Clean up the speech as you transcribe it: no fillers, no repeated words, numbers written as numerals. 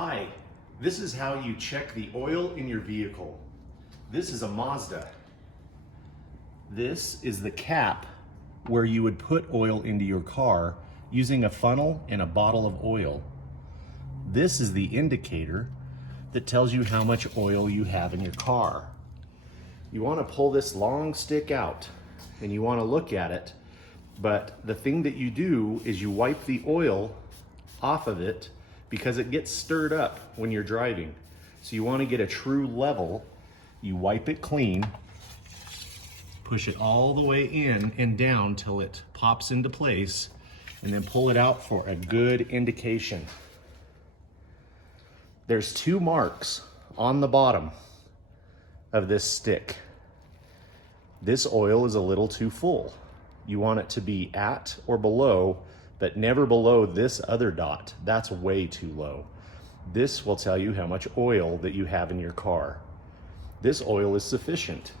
Hi, this is how you check the oil in your vehicle. This is a Mazda. This is the cap where you would put oil into your car using a funnel and a bottle of oil. This is the indicator that tells you how much oil you have in your car. You want to pull this long stick out and you want to look at it, but the thing that you do is you wipe the oil off of it because it gets stirred up when you're driving. So you want to get a true level. You wipe it clean, push it all the way in and down till it pops into place, and then pull it out for a good indication. There's two marks on the bottom of this stick. This oil is a little too full. You want it to be at or below, but never below this other dot. That's way too low. This will tell you how much oil that you have in your car. This oil is sufficient.